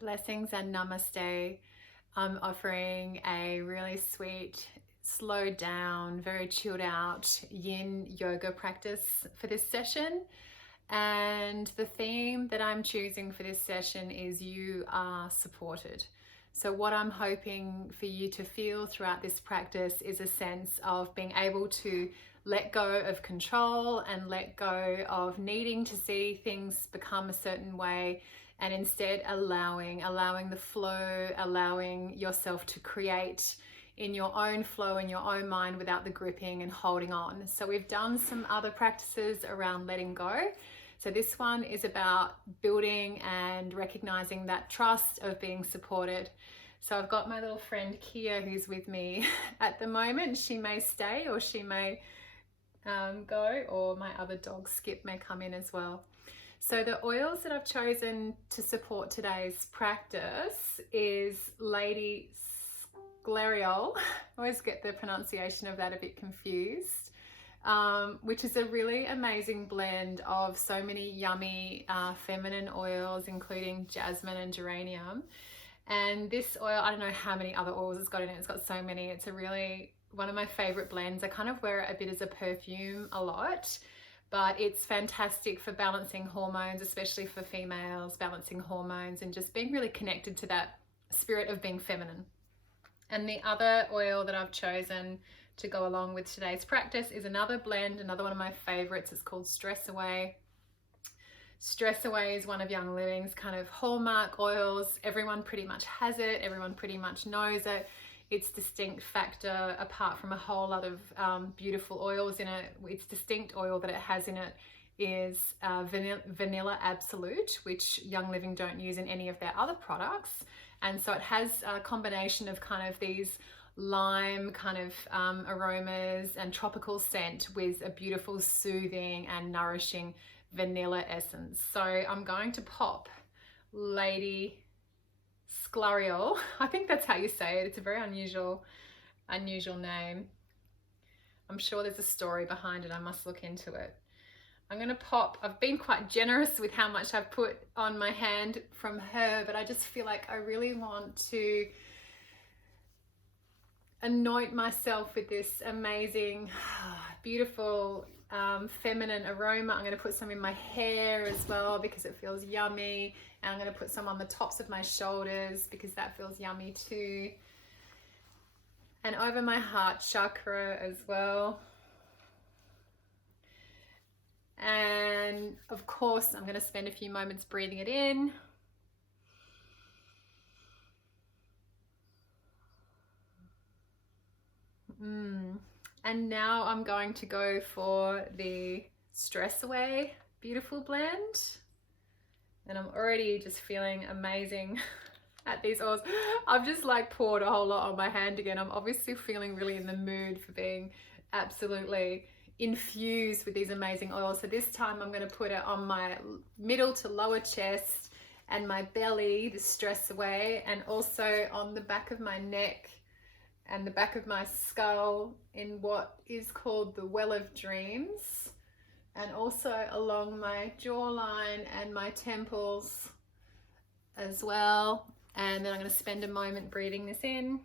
Blessings and namaste. I'm offering a really sweet, slowed down, very chilled out Yin Yoga practice for this session. And the theme that I'm choosing for this session is you are supported. So what I'm hoping for you to feel throughout this practice is a sense of being able to let go of control and let go of needing to see things become a certain way, and instead allowing the flow, allowing yourself to create in your own flow, in your own mind, without the gripping and holding on. So we've done some other practices around letting go. So this one is about building and recognizing that trust of being supported. So I've got my little friend Kia who's with me at the moment. She may stay or she may go, or my other dog Skip may come in as well. So the oils that I've chosen to support today's practice is Lady Sclareol. I always get the pronunciation of that a bit confused. Which is a really amazing blend of so many yummy feminine oils, including jasmine and geranium. And this oil, I don't know how many other oils it's got in it. It's got so many. It's a really one of my favorite blends. I kind of wear it a bit as a perfume a lot, but it's fantastic for balancing hormones, especially for females, balancing hormones and just being really connected to that spirit of being feminine. And the other oil that I've chosen to go along with today's practice is another blend, another one of my favorites. It's called Stress Away. Stress Away is one of Young Living's kind of hallmark oils. Everyone pretty much has it. Everyone pretty much knows it. Its distinct factor, apart from a whole lot of beautiful oils in it, its distinct oil that it has in it is vanilla absolute, which Young Living don't use in any of their other products. And so it has a combination of kind of these lime kind of aromas and tropical scent with a beautiful, soothing and nourishing vanilla essence. So I'm going to pop Lady Sclareol. I think that's how you say it. It's a very unusual name. I'm sure there's a story behind it. I must look into it. I'm going to pop, I've been quite generous with how much I've put on my hand from her, but I just feel like I really want to anoint myself with this amazing, beautiful, feminine aroma. I'm going to put some in my hair as well because it feels yummy. And I'm going to put some on the tops of my shoulders because that feels yummy too. And over my heart chakra as well. And of course, I'm going to spend a few moments breathing it in. And now I'm going to go for the Stress Away beautiful blend. And I'm already just feeling amazing at these oils. I've just like poured a whole lot on my hand again. I'm obviously feeling really in the mood for being absolutely infused with these amazing oils. So this time I'm going to put it on my middle to lower chest and my belly, the Stress Away, and also on the back of my neck and the back of my skull in what is called the Well of Dreams, and also along my jawline and my temples as well. And then I'm going to spend a moment breathing this in.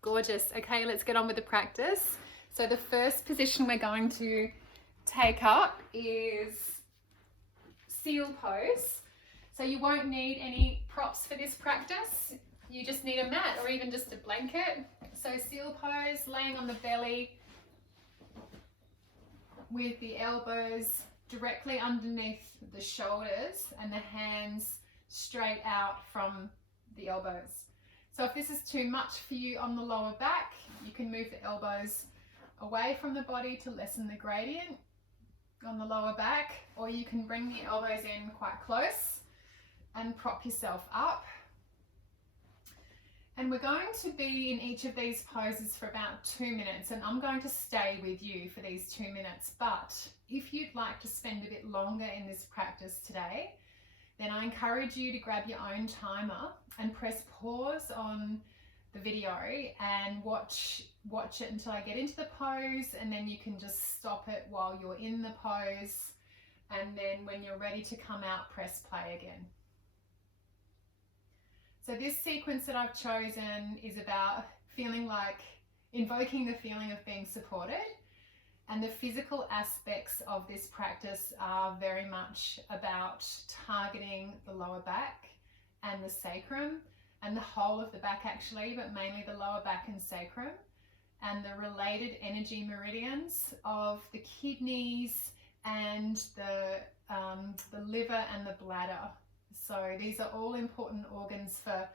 Gorgeous. Okay, let's get on with the practice. So the first position we're going to take up is seal pose. So you won't need any props for this practice. You just need a mat or even just a blanket. So seal pose, laying on the belly with the elbows directly underneath the shoulders and the hands straight out from the elbows. So if this is too much for you on the lower back, you can move the elbows away from the body to lessen the gradient on the lower back, or you can bring the elbows in quite close and prop yourself up. And we're going to be in each of these poses for about 2 minutes, and I'm going to stay with you for these 2 minutes. But if you'd like to spend a bit longer in this practice today, then I encourage you to grab your own timer and press pause on the video and watch it until I get into the pose, and then you can just stop it while you're in the pose And then when you're ready to come out, press play again. So this sequence that I've chosen is about feeling like, invoking the feeling of being supported. And the physical aspects of this practice are very much about targeting the lower back and the sacrum, and the whole of the back actually, but mainly the lower back and sacrum, and the related energy meridians of the kidneys and the liver and the bladder. So these are all important organs for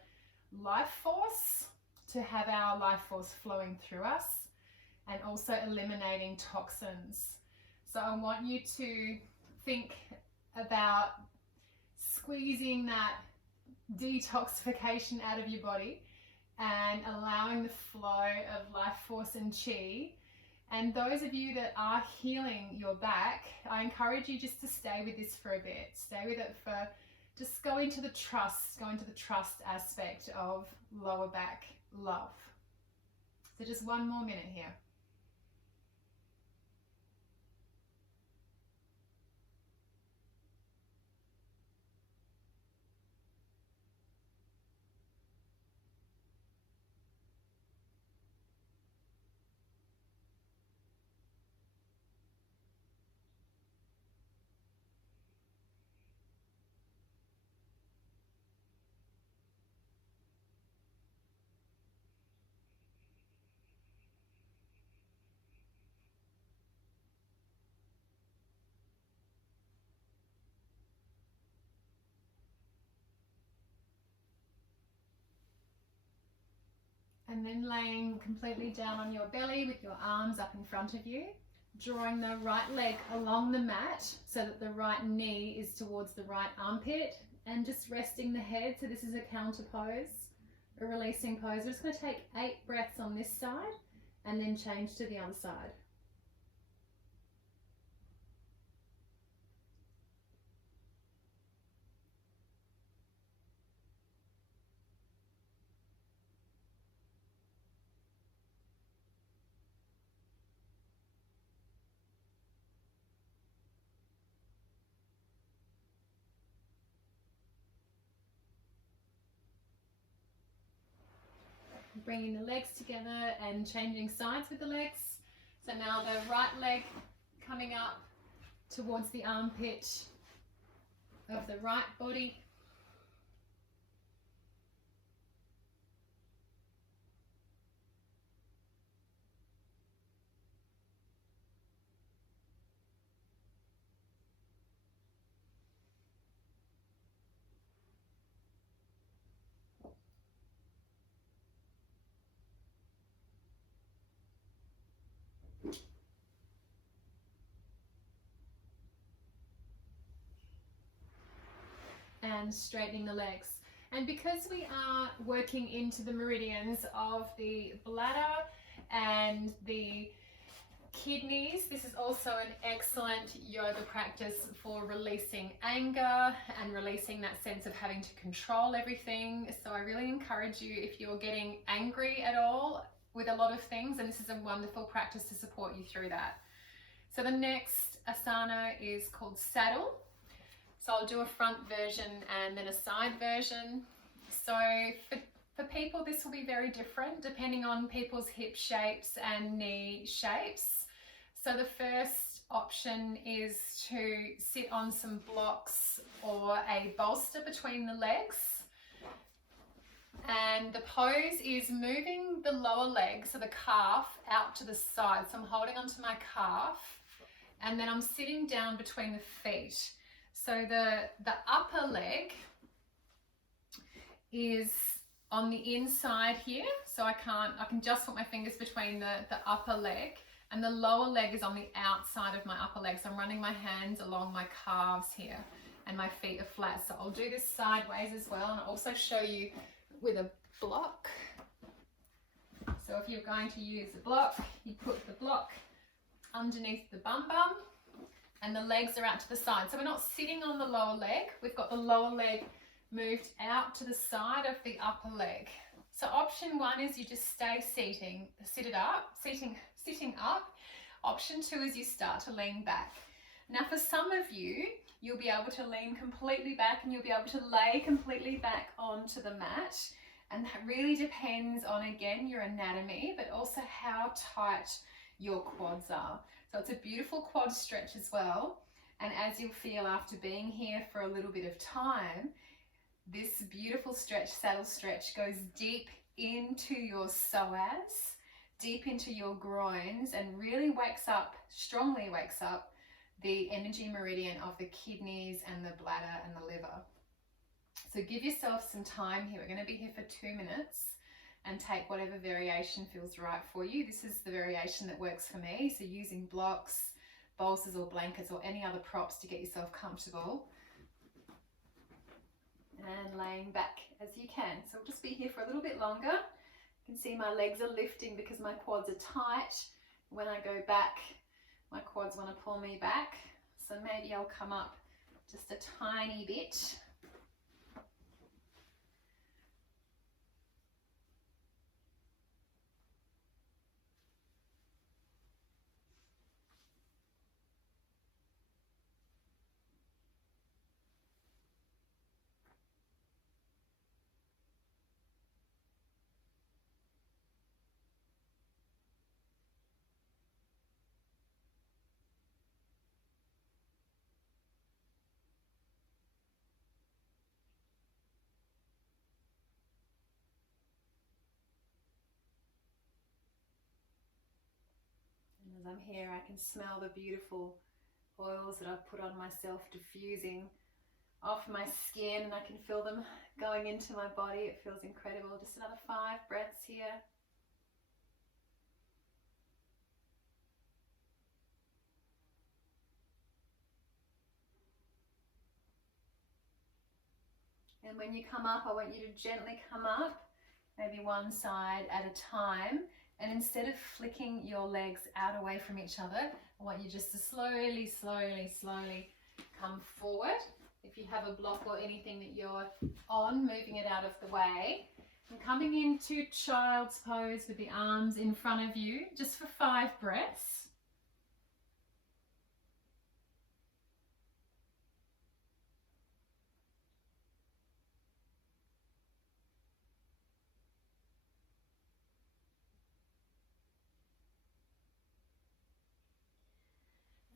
life force, to have our life force flowing through us, and also eliminating toxins. So I want you to think about squeezing that detoxification out of your body and allowing the flow of life force and chi. And those of you that are healing your back, I encourage you just to stay with this for a bit. Stay with it for, just go into the trust aspect of lower back love. So just one more minute here. And then laying completely down on your belly with your arms up in front of you, drawing the right leg along the mat so that the right knee is towards the right armpit, and just resting the head. So this is a counter pose, a releasing pose. We're just going to take 8 breaths on this side and then change to the other side. Bringing the legs together and changing sides with the legs. So now the right leg coming up towards the armpit of the right body. And straightening the legs. And because we are working into the meridians of the bladder and the kidneys, this is also an excellent yoga practice for releasing anger and releasing that sense of having to control everything. So I really encourage you, if you're getting angry at all with a lot of things, and this is a wonderful practice to support you through that. So the next asana is called saddle. So I'll do a front version and then a side version. So for people, this will be very different depending on people's hip shapes and knee shapes. So the first option is to sit on some blocks or a bolster between the legs. And the pose is moving the lower leg, so the calf, out to the side. So I'm holding onto my calf, and then I'm sitting down between the feet. So the upper leg is on the inside here, so I can just put my fingers between the upper leg, and the lower leg is on the outside of my upper leg. So I'm running my hands along my calves here, and my feet are flat. So I'll do this sideways as well, and I'll also show you with a block. So if you're going to use a block, you put the block underneath the bum bum, and the legs are out to the side. So we're not sitting on the lower leg. We've got the lower leg moved out to the side of the upper leg. So option 1 is you just stay sitting up. Option 2 is you start to lean back. Now for some of you, you'll be able to lean completely back and you'll be able to lay completely back onto the mat. And that really depends on, again, your anatomy, but also how tight your quads are. So it's a beautiful quad stretch as well. And as you'll feel after being here for a little bit of time, this beautiful stretch, saddle stretch, goes deep into your psoas, deep into your groins, and really wakes up, strongly wakes up, the energy meridian of the kidneys and the bladder and the liver. So give yourself some time here. We're going to be here for 2 minutes and take whatever variation feels right for you. This is the variation that works for me. So using blocks, bolsters or blankets or any other props to get yourself comfortable. And laying back as you can. So we'll just be here for a little bit longer. You can see my legs are lifting because my quads are tight. When I go back, my quads want to pull me back. So maybe I'll come up just a tiny bit. As I'm here, I can smell the beautiful oils that I've put on myself diffusing off my skin, and I can feel them going into my body. It feels incredible. Just another 5 breaths here. And when you come up, I want you to gently come up, maybe one side at a time. And instead of flicking your legs out away from each other, I want you just to slowly, slowly, slowly come forward. If you have a block or anything that you're on, moving it out of the way. And coming into child's pose with the arms in front of you, just for 5 breaths.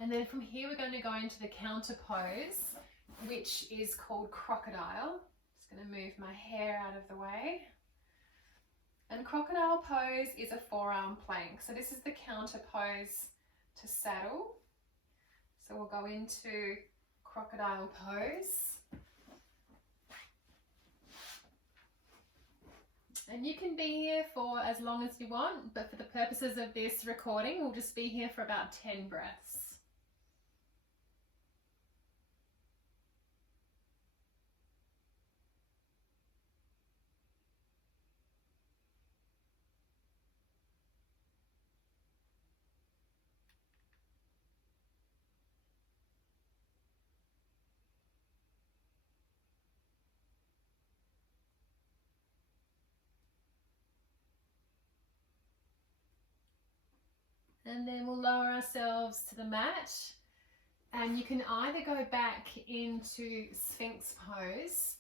And then from here, we're going to go into the counter pose, which is called crocodile. Just going to move my hair out of the way. And crocodile pose is a forearm plank. So this is the counter pose to saddle. So we'll go into crocodile pose. And you can be here for as long as you want, but for the purposes of this recording, we'll just be here for about 10 breaths. And then we'll lower ourselves to the mat, and you can either go back into Sphinx pose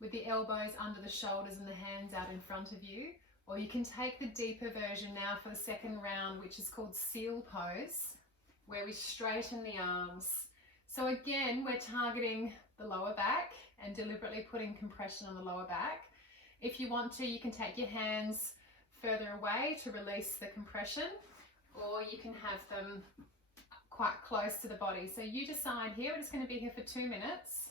with the elbows under the shoulders and the hands out in front of you, or you can take the deeper version now for the second round, which is called seal pose, where we straighten the arms. So again, we're targeting the lower back and deliberately putting compression on the lower back. If you want to, you can take your hands further away to release the compression, or you can have them quite close to the body. So you decide here. We're just going to be here for 2 minutes.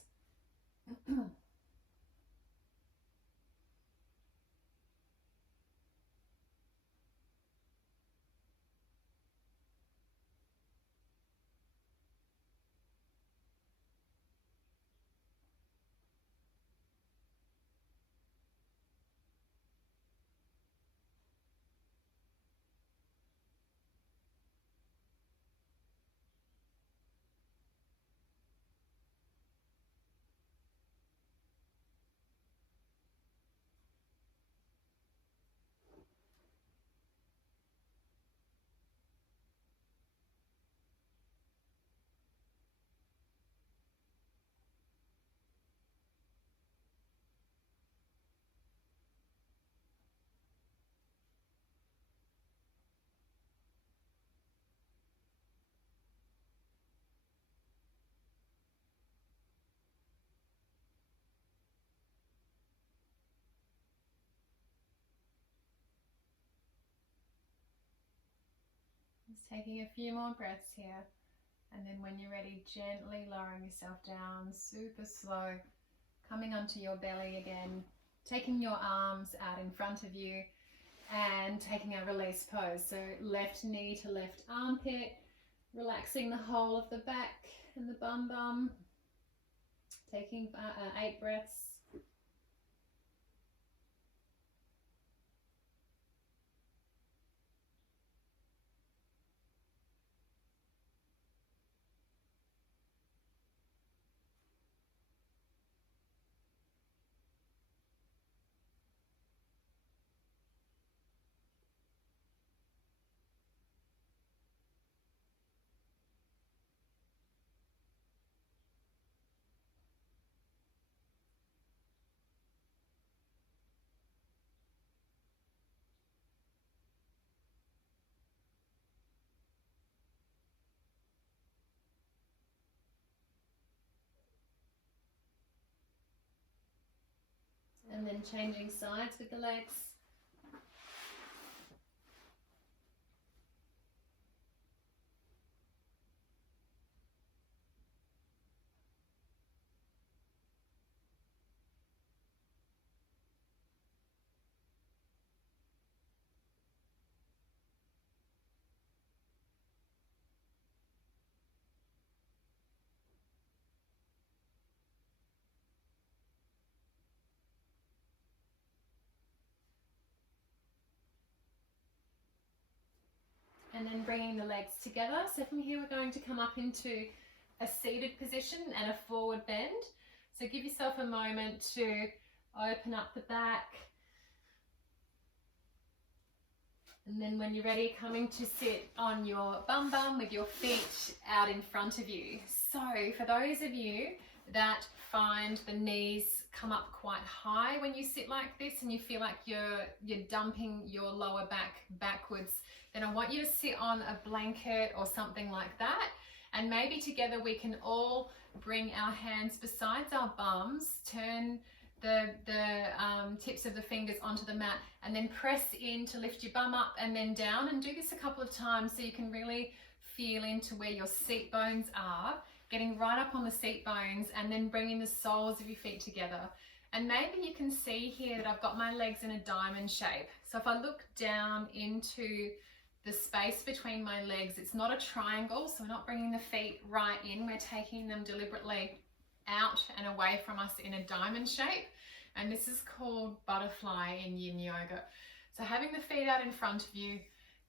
Just taking a few more breaths here. And then when you're ready, gently lowering yourself down, super slow, coming onto your belly again, taking your arms out in front of you and taking a release pose. So left knee to left armpit, relaxing the whole of the back and the bum, taking 8 breaths. And then changing sides with the legs. And then bringing the legs together. So from here we're going to come up into a seated position and a forward bend. So give yourself a moment to open up the back. And then when you're ready, coming to sit on your bum with your feet out in front of you. So for those of you that find the knees come up quite high when you sit like this and you feel like you're dumping your lower back backwards, then I want you to sit on a blanket or something like that. And maybe together we can all bring our hands besides our bums, turn the tips of the fingers onto the mat, and then press in to lift your bum up and then down. And do this a couple of times so you can really feel into where your seat bones are, getting right up on the seat bones, and then bringing the soles of your feet together. And maybe you can see here that I've got my legs in a diamond shape. So if I look down into the space between my legs, it's not a triangle, so we're not bringing the feet right in, we're taking them deliberately out and away from us in a diamond shape. And this is called butterfly in Yin Yoga. So having the feet out in front of you,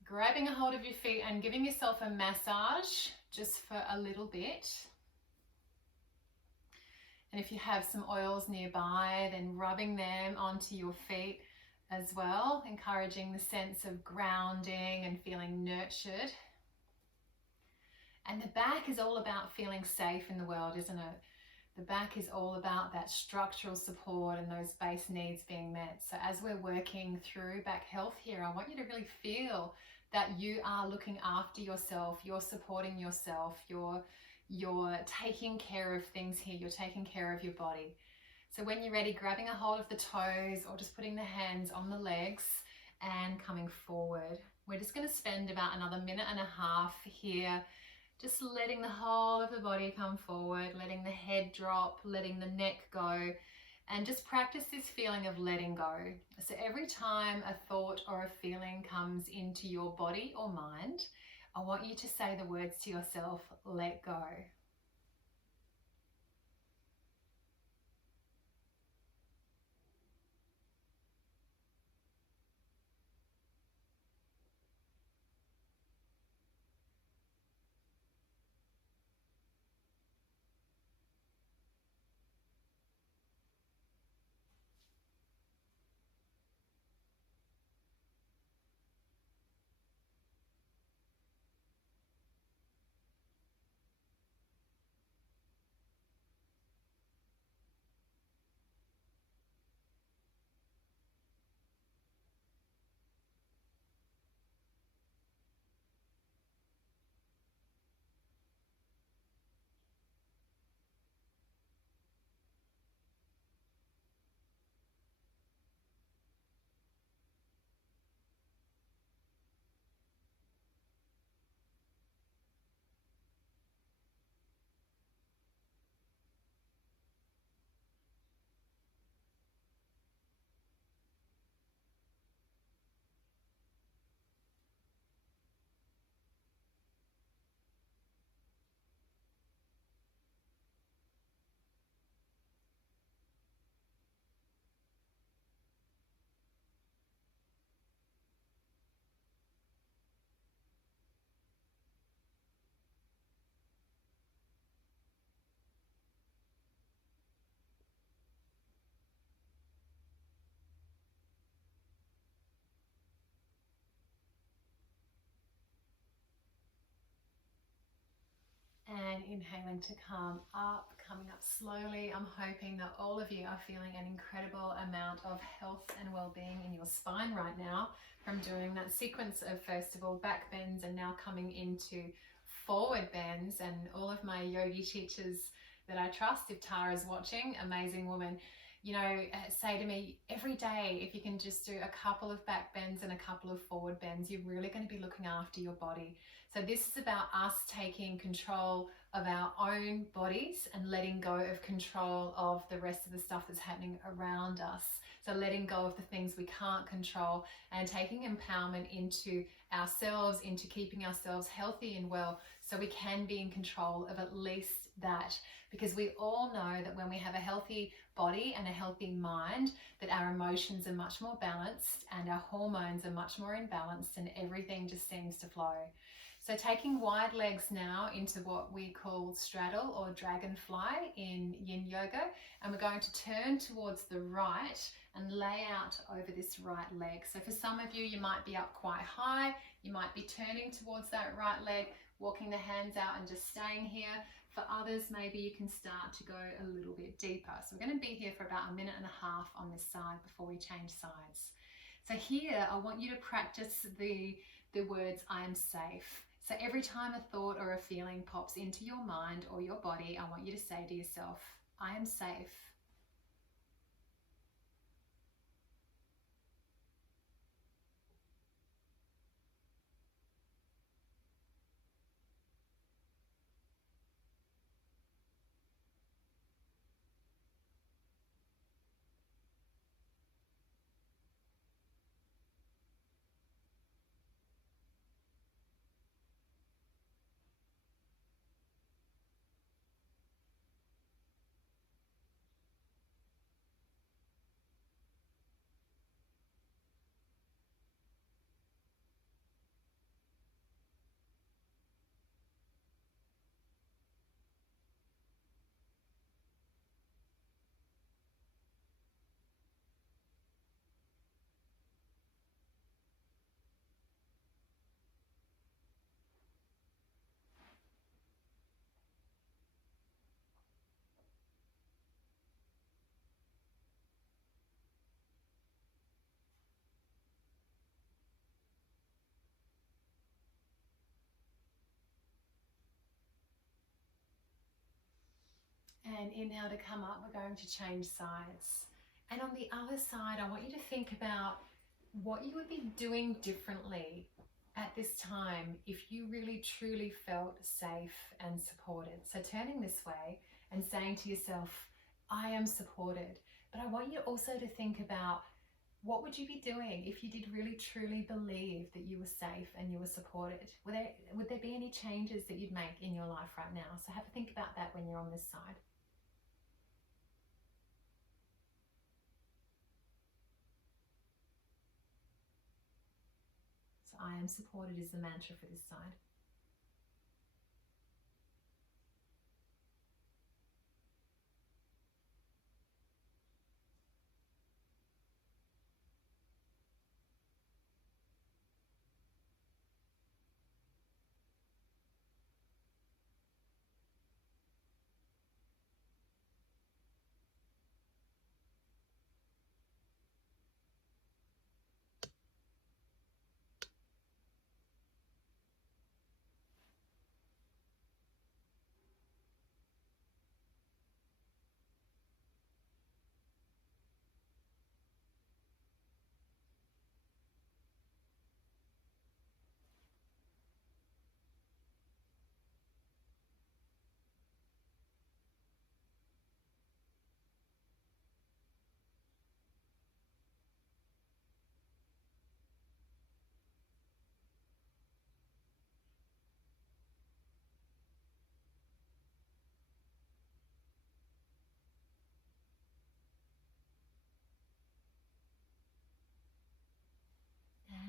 grabbing a hold of your feet and giving yourself a massage just for a little bit. And if you have some oils nearby, then rubbing them onto your feet as well, encouraging the sense of grounding and feeling nurtured. And the back is all about feeling safe in the world, isn't it? The back is all about that structural support and those base needs being met. So as we're working through back health here, I want you to really feel that you are looking after yourself, you're supporting yourself, you're taking care of things here, you're taking care of your body. So when you're ready, grabbing a hold of the toes or just putting the hands on the legs and coming forward. We're just going to spend about another 1.5 minutes here, just letting the whole of the body come forward, letting the head drop, letting the neck go, and just practice this feeling of letting go. So every time a thought or a feeling comes into your body or mind, I want you to say the words to yourself, let go. inhaling to come up, coming up slowly. I'm hoping that all of you are feeling an incredible amount of health and well-being in your spine right now from doing that sequence of, first of all, back bends and now coming into forward bends. And all of my yogi teachers that I trust, if Tara's watching, amazing woman, you know, say to me every day, if you can just do a couple of back bends and a couple of forward bends, you're really going to be looking after your body. So this is about us taking control of our own bodies and letting go of control of the rest of the stuff that's happening around us. So letting go of the things we can't control and taking empowerment into ourselves, into keeping ourselves healthy and well, so we can be in control of at least that. Because we all know that when we have a healthy body and a healthy mind, that our emotions are much more balanced and our hormones are much more in balance and everything just seems to flow. So taking wide legs now into what we call straddle or dragonfly in Yin Yoga, and we're going to turn towards the right and lay out over this right leg. So for some of you, you might be up quite high, you might be turning towards that right leg, walking the hands out and just staying here. For others, maybe you can start to go a little bit deeper. So we're going to be here for about 1.5 minutes on this side before we change sides. So here, I want you to practice the words, I am safe. So every time a thought or a feeling pops into your mind or your body, I want you to say to yourself, I am safe. And inhale to come up, we're going to change sides. And on the other side, I want you to think about what you would be doing differently at this time if you really truly felt safe and supported. So turning this way and saying to yourself, I am supported. But I want you also to think about, what would you be doing if you did really truly believe that you were safe and you were supported? Would there be any changes that you'd make in your life right now? So have a think about that when you're on this side. So I am supported is the mantra for this side.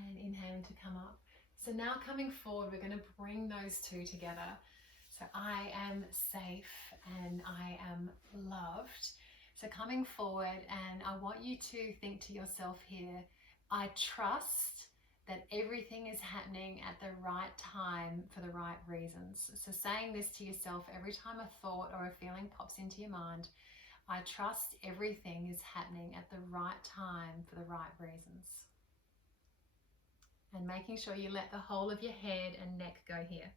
And inhaling to come up. So now coming forward, we're going to bring those two together. So I am safe and I am loved. So coming forward, and I want you to think to yourself here, I trust that everything is happening at the right time for the right reasons. So saying this to yourself every time a thought or a feeling pops into your mind, I trust everything is happening at the right time for the right reasons. And making sure you let the whole of your head and neck go here.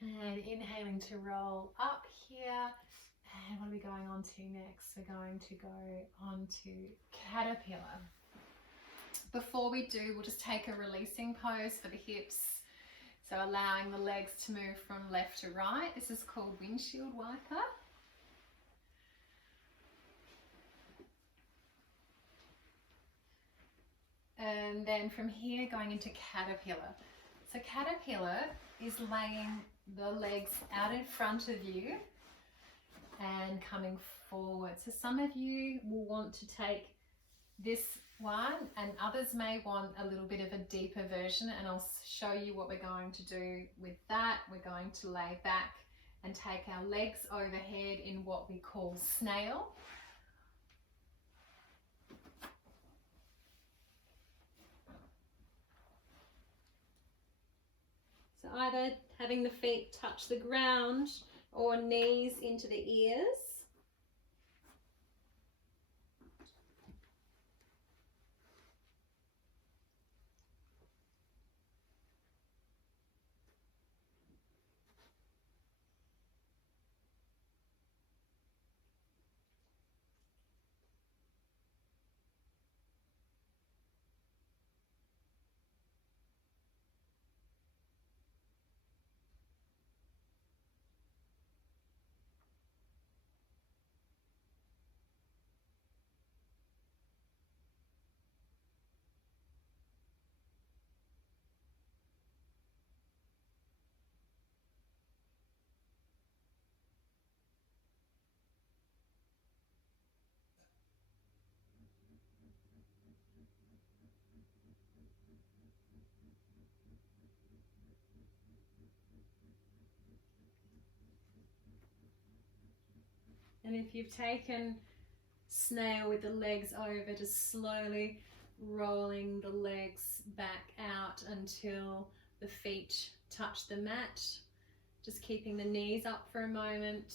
And inhaling to roll up here. And what are we going on to next? We're going to go on to caterpillar. Before we do, we'll just take a releasing pose for the hips. So allowing the legs to move from left to right. This is called windshield wiper. And then from here going into caterpillar. So caterpillar is laying the legs out in front of you and coming forward. So some of you will want to take this one and others may want a little bit of a deeper version, and I'll show you what we're going to do with that. We're going to lay back and take our legs overhead in what we call snail. So either having the feet touch the ground or knees into the ears. And if you've taken snail with the legs over, just slowly rolling the legs back out until the feet touch the mat. Just keeping the knees up for a moment,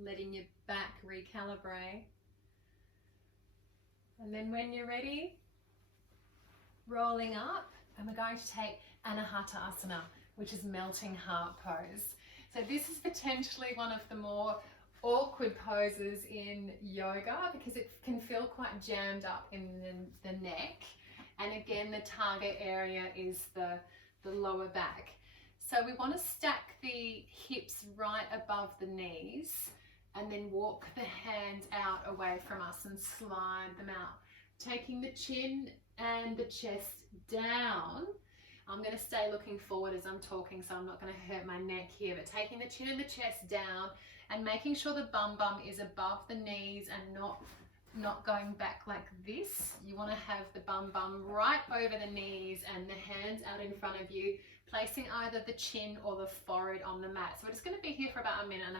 letting your back recalibrate. And then when you're ready, rolling up, and we're going to take Anahata Asana, which is melting heart pose. So this is potentially one of the more awkward poses in yoga because it can feel quite jammed up in the neck. And again, the target area is the lower back. So we want to stack the hips right above the knees and then walk the hands out away from us and slide them out. Taking the chin and the chest down. I'm going to stay looking forward as I'm talking, so I'm not going to hurt my neck here, but taking the chin and the chest down and making sure the bum is above the knees and not going back like this. You want to have the bum right over the knees and the hands out in front of you, placing either the chin or the forehead on the mat. So we're just going to be here for about 1.5 minutes.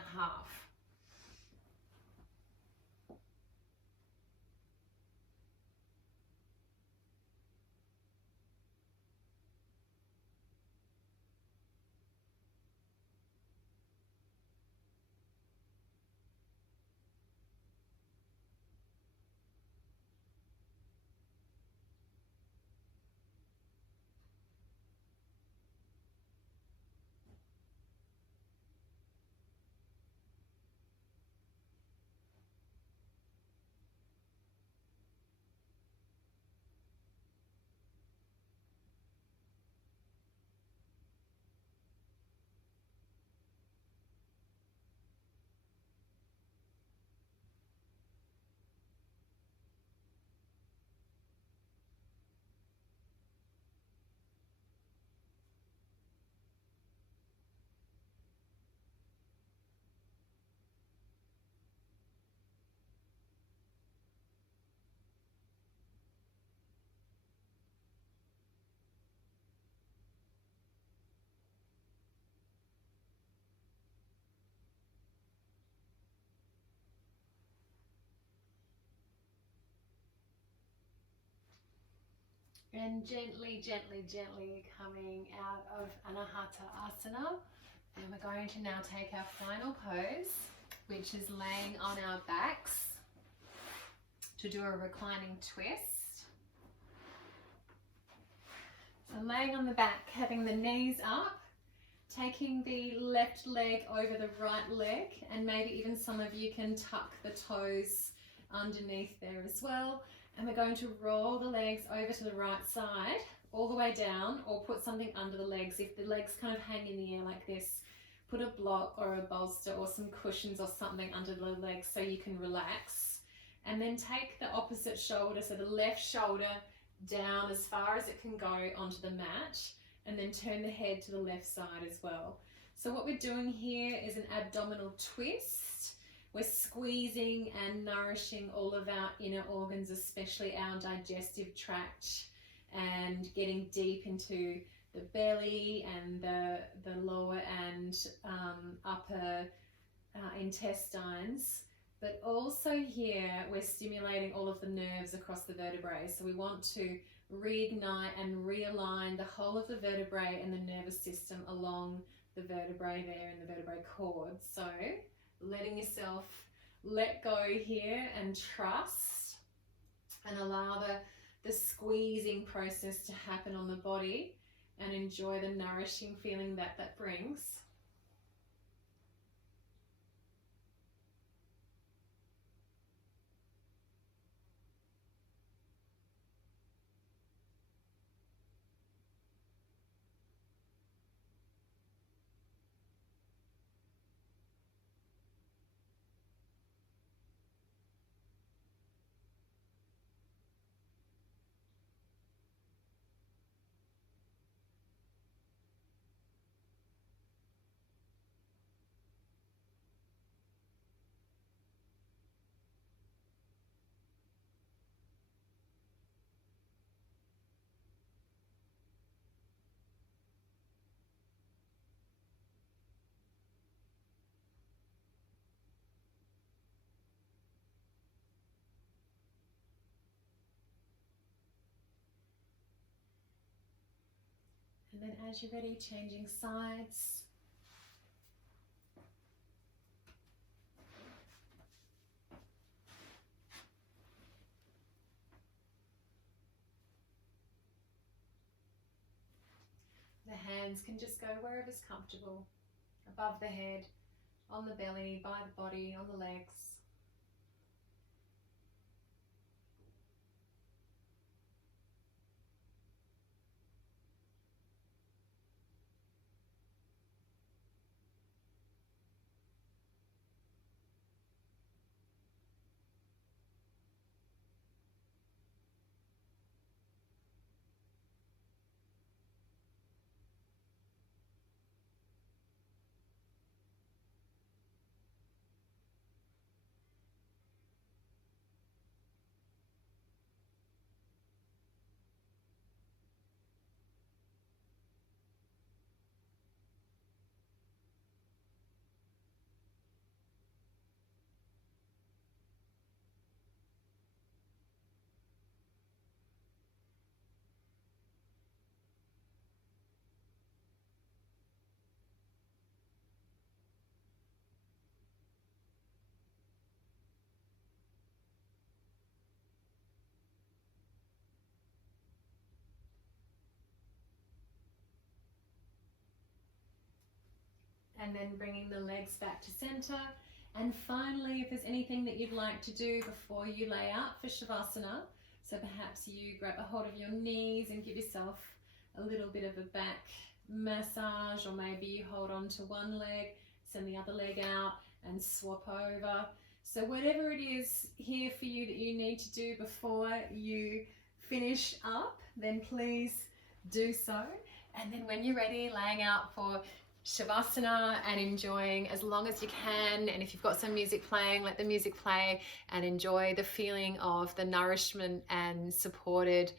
And gently, gently, gently coming out of Anahata Asana. And we're going to now take our final pose, which is laying on our backs to do a reclining twist. So laying on the back, having the knees up, taking the left leg over the right leg, and maybe even some of you can tuck the toes underneath there as well. And we're going to roll the legs over to the right side, all the way down, or put something under the legs. If the legs kind of hang in the air like this, put a block or a bolster or some cushions or something under the legs so you can relax. And then take the opposite shoulder, so the left shoulder down as far as it can go onto the mat, and then turn the head to the left side as well. So what we're doing here is an abdominal twist. We're squeezing and nourishing all of our inner organs, especially our digestive tract, and getting deep into the belly and the lower and upper intestines. But also here, we're stimulating all of the nerves across the vertebrae. So we want to reignite and realign the whole of the vertebrae and the nervous system along the vertebrae there in the vertebrae cord. So letting yourself let go here and trust, and allow the squeezing process to happen on the body, and enjoy the nourishing feeling that brings. And then as you're ready, changing sides. The hands can just go wherever's comfortable, above the head, on the belly, by the body, on the legs. And then bringing the legs back to center. And finally, if there's anything that you'd like to do before you lay out for Shavasana, so perhaps you grab a hold of your knees and give yourself a little bit of a back massage, or maybe you hold on to one leg, send the other leg out and swap over. So whatever it is here for you that you need to do before you finish up, then please do so. And then when you're ready, laying out for Shavasana and enjoying as long as you can. And if you've got some music playing, let the music play and enjoy the feeling of the nourishment and supported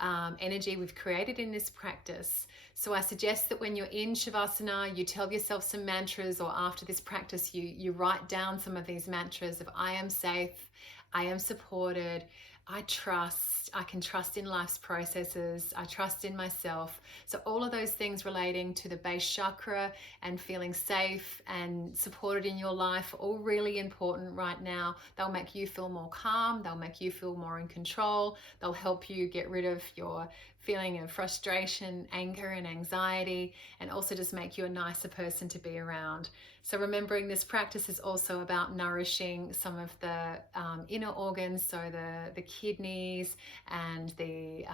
energy we've created in this practice. So I suggest that when you're in Shavasana, you tell yourself some mantras, or after this practice, you write down some of these mantras of I am safe, I am supported, I can trust in life's processes, I trust in myself. So all of those things relating to the base chakra and feeling safe and supported in your life are all really important right now. They'll make you feel more calm, they'll make you feel more in control, they'll help you get rid of your feeling of frustration, anger and anxiety, and also just make you a nicer person to be around. So remembering this practice is also about nourishing some of the inner organs, so the kidneys and the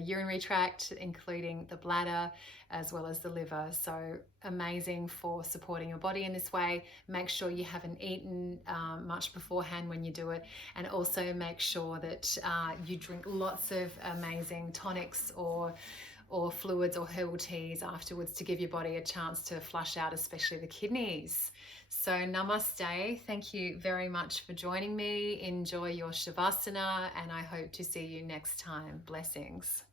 urinary tract, including the bladder, as well as the liver. So amazing for supporting your body in this way. Make sure you haven't eaten much beforehand when you do it, and also make sure that you drink lots of amazing tonics or fluids or herbal teas afterwards to give your body a chance to flush out, especially the kidneys. So namaste. Thank you very much for joining me. Enjoy your Shavasana, and I hope to see you next time. Blessings.